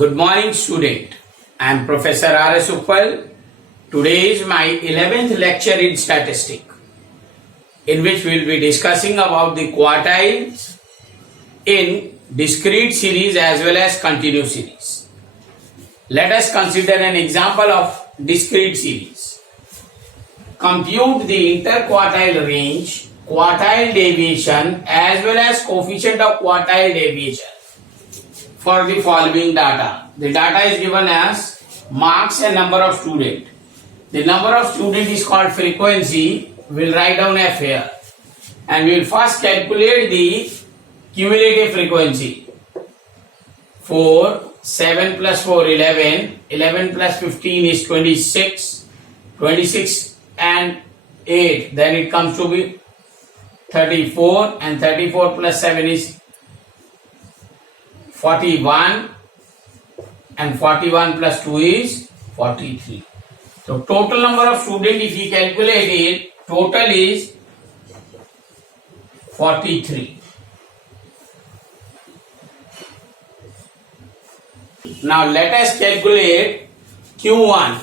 Good morning, student. I am Professor R.S. Uppal. Today is my 11th lecture in statistics, in which we will be discussing about the quartiles in discrete series as well as continuous series. Let us consider an example of discrete series. Compute the interquartile range, quartile deviation as well as coefficient of quartile deviation for the following data. The data is given as marks and number of student. The number of student is called frequency. We will write down F here. And we will first calculate the cumulative frequency. 4, 7 plus 4, 11. 11 plus 15 is 26. 26 and 8. Then it comes to be 34. And 34 plus 7 is 41, and 41 plus 2 is 43. So total number of students, if we calculate it, total is 43. Now let us calculate Q1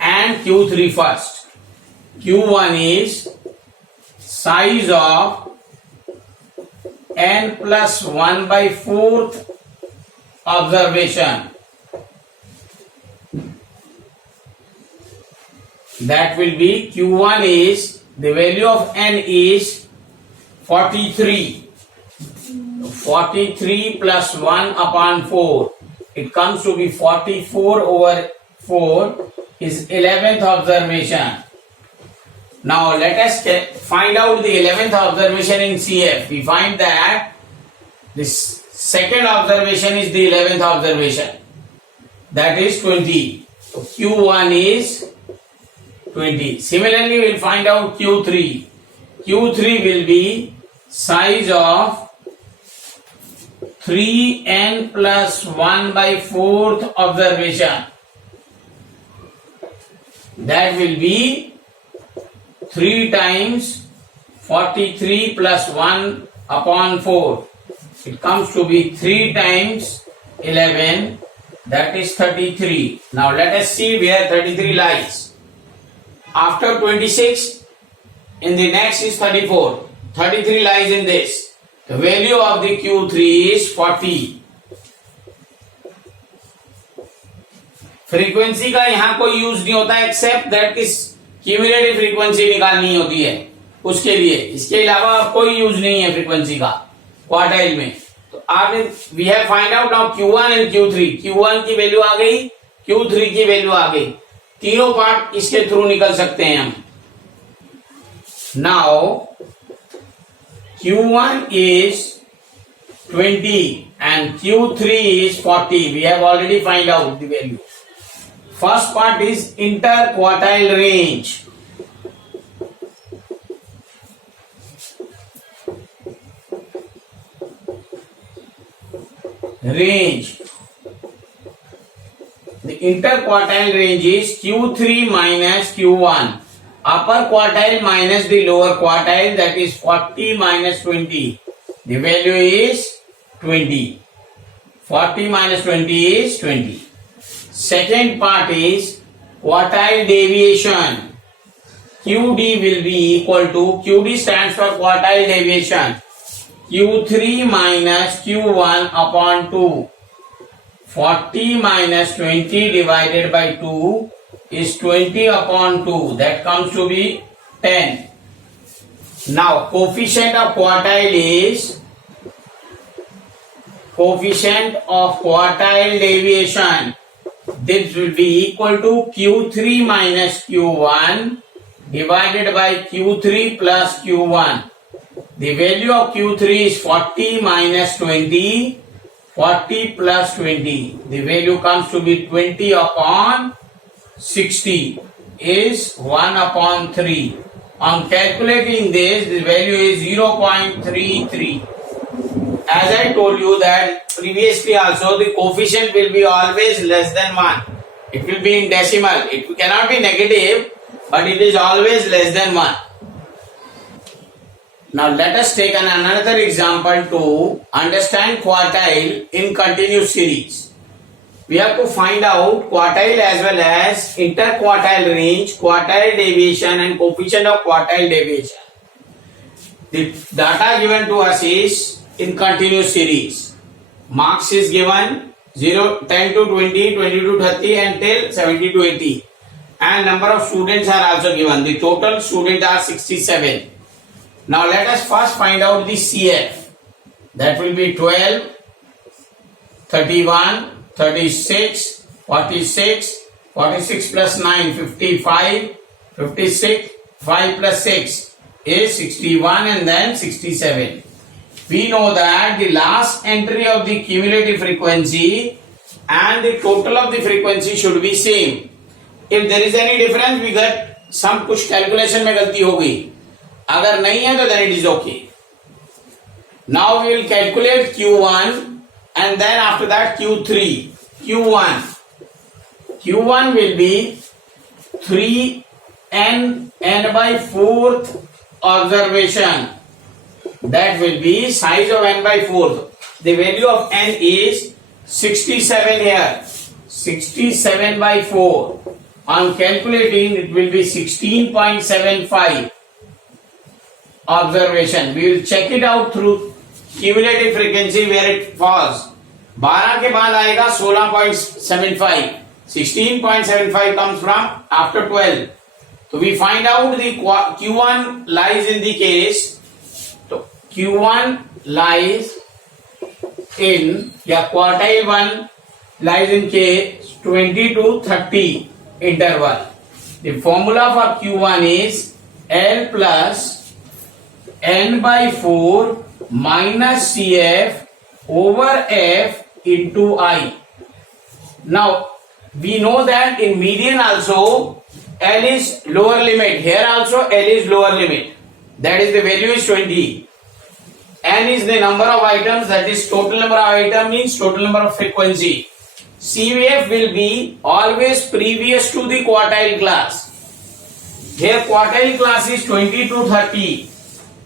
and Q3 first. Q1 is size of n plus 1 by 4th observation. That will be Q1 is, the value of n is 43. 43 plus 1 upon 4. It comes to be 44 over 4 is 11th observation. Now let us find out the 11th observation in CF. We find that this second observation is the 11th observation. That is 20. So Q1 is 20. Similarly, we will find out Q3. Q3 will be size of 3n plus 1 by 4th observation. That will be 3 times 43 plus 1 upon 4. It comes to be 3 times 11. That is 33. Now let us see where 33 lies. After 26, in the next is 34. 33 lies in this. The value of the Q3 is 40. Frequency का यहाँ कोई use नहीं होता accept that इस cumulative frequency निकालनी होती है उसके लिए. इसके अलावा कोई यूज नहीं है फ्रीक्वेंसी का क्वार्टाइल में. तो आपने we have find out now Q1 and Q3. Q1 की वैल्यू आ गई, Q3 की वैल्यू आ गई. तीनों पार्ट इसके थ्रू निकल सकते हैं हम. Now Q1 is 20 and Q3 is 40. We have already find out the value. First part is interquartile range. The interquartile range is Q3 minus Q1. Upper quartile minus the lower quartile, that is 40 minus 20. The value is 20. 40 minus 20 is 20. Second part is quartile deviation. QD will be equal to, QD stands for quartile deviation, Q3 minus Q1 upon 2. 40 minus 20 divided by 2 is 20 upon 2. That comes to be 10. Now coefficient of quartile is coefficient of quartile deviation. This will be equal to Q3 minus Q1 divided by Q3 plus Q1. The value of Q3 is 40 minus 20. 40 plus 20. The value comes to be 20 upon 60 is 1 upon 3. On calculating this, the value is 0.33. As I told you that previously also, the coefficient will be always less than 1. It will be in decimal. It cannot be negative, but it is always less than 1. Now let us take another example to understand quartile in continuous series. we have to find out quartile as well as interquartile range, quartile deviation and coefficient of quartile deviation. The data given to us is in continuous series. Marks is given 0, 10 to 20, 20 to 30 until 70 to 80. And number of students are also given. The total students are 67. Now let us first find out the CF. That will be 12, 31, 36, 46, 46 plus 9, 55, 56, 5 plus 6 is 61 and then 67. We know that the last entry of the cumulative frequency and the total of the frequency should be same. If there is any difference, we get some कुछ calculation में गलती हो गई. अगर नहीं है तो then it is okay. Now we will calculate Q1 and then after that Q3. Q1 will be 3n by 4th observation. That will be size of n by 4th. The value of n is 67 here. 67 by 4. On calculating, it will be 16.75 observation. We will check it out through cumulative frequency where it falls. 12 के बाद आएगा 16.75. 16.75 comes from after 12. So we find out the Q1 lies in the case. So Q1 lies in quartile 1 lies in case 20 to 30 interval. The formula for Q1 is L plus n by 4 minus CF over F into I. Now we know that in median also L is lower limit. Here also L is lower limit. That is the value is 20. N is the number of items, that is total number of items means total number of frequency. CVF will be always previous to the quartile class. Here quartile class is 20 to 30.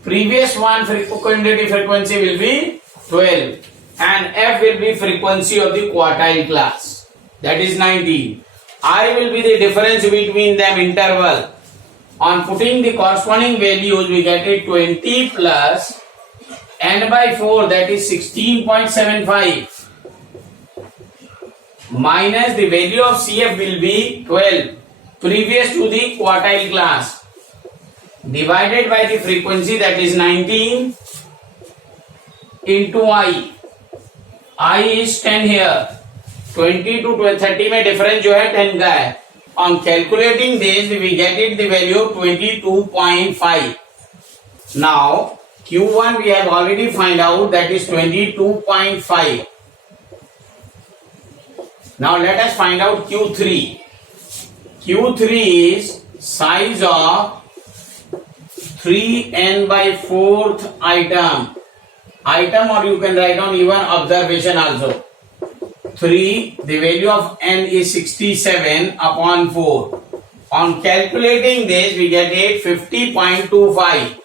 Previous one cumulative frequency will be 12 and F will be frequency of the quartile class, that is 19. I will be the difference between them interval. On putting the corresponding values, we get it 20 plus n by 4, that is 16.75 minus the value of CF will be 12 previous to the quartile class divided by the frequency, that is 19 into I. I is 10 here. 20 to 30 में difference जो है 10 का है. On calculating this, we get it the value of 22.5. Now Q1 we have already find out, that is 22.5. Now let us find out Q3. Q3 is size of 3n by 4th item, or you can write down even observation also. 3, the value of n is 67 upon 4. On calculating this, we get it 50.25.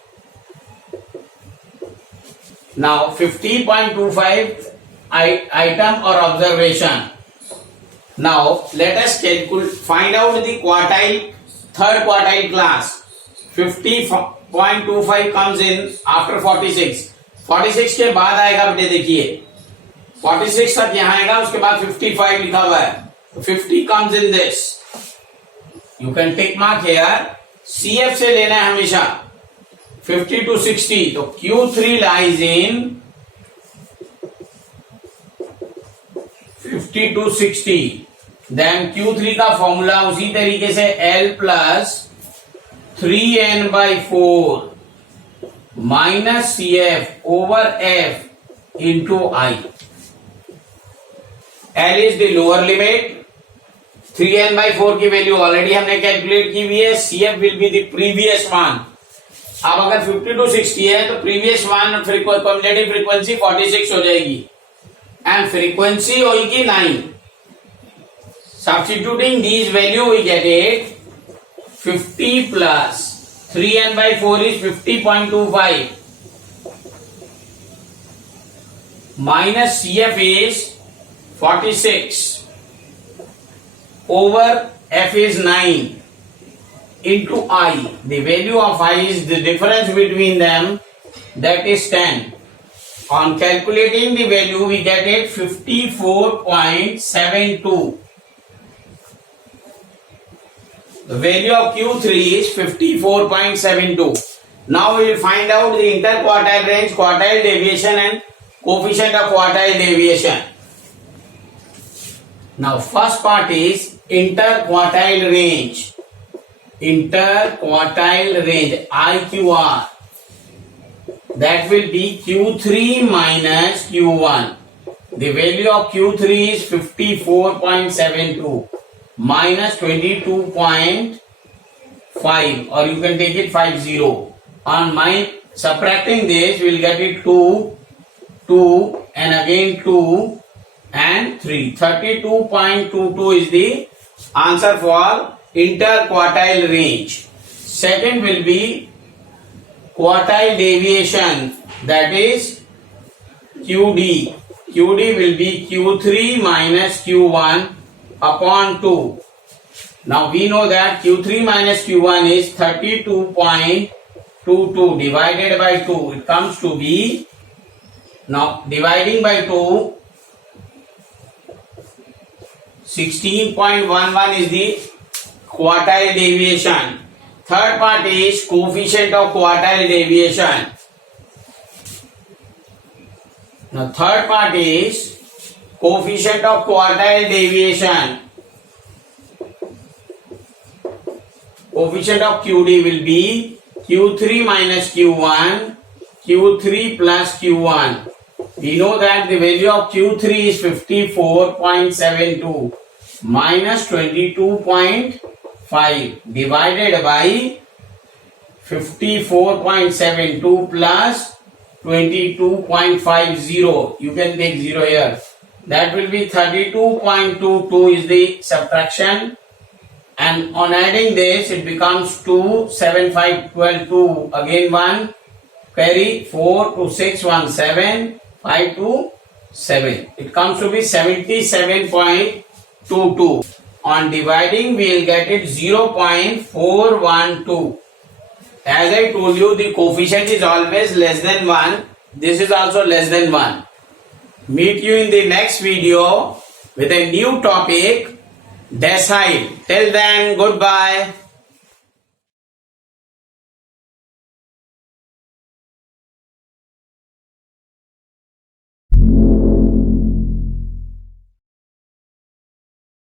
Now 50.25 item or observation. Now let us find out the quartile, third quartile class. 50.25 comes in after 46. 46 के बाद आएगा बेटे, देखिए 46 तक यहाँ आएगा, उसके बाद 55 लिखा हुआ है. 50 comes in this. You can tick mark here. CF से लेना है हमेशा 50 to 60. तो Q3 lies in 50 to 60. Then Q3 का फॉर्मूला उसी तरीके से L plus 3n by 4 minus CF over F into I. L is the lower limit. 3n by 4 की वैल्यू ऑलरेडी हमने कैलकुलेट की हुई है. CF will be the previous one. अब अगर 50 to 60 है तो previous one cumulative frequency 46 हो जाएगी and frequency होगी 9. Substituting these value we get it 50 plus 3n by 4 is 50.25 minus CF is 46. over f is 9 into I. The value of I is the difference between them, that is 10. On calculating the value, we get it 54.72. The value of Q3 is 54.72. Now we will find out the interquartile range, quartile deviation and coefficient of quartile deviation. Now first part is interquartile range. Interquartile range IQR. That will be Q3 minus Q1. The value of Q3 is 54.72 minus 22.5, or you can take it 50. On my subtracting this, we will get it 2, 2 and again 2 and 3. 32.22 is the answer for interquartile range. Second will be quartile deviation, that is QD. QD will be Q3 minus Q1 upon 2. Now we know that Q3 minus Q1 is 32.22 divided by 2. It comes to be, now dividing by 2, 16.11 is the quartile deviation. Third part is coefficient of quartile deviation. Now third part is coefficient of quartile deviation. Coefficient of QD will be Q3 minus Q1, Q3 plus Q1. We know that the value of Q3 is 54.72 minus 22.5 divided by 54.72 plus 22.50. You can take 0 here. That will be 32.22 is the subtraction. And on adding this, it becomes 2, 7, 5, 12, 2. Again 1. Carry 4 to 6, 1, 7. 5 to 7. It comes to be 77.22. On dividing, we will get it 0.412. As I told you, the coefficient is always less than 1. This is also less than 1. Meet you in the next video with a new topic, decile. Till then, goodbye.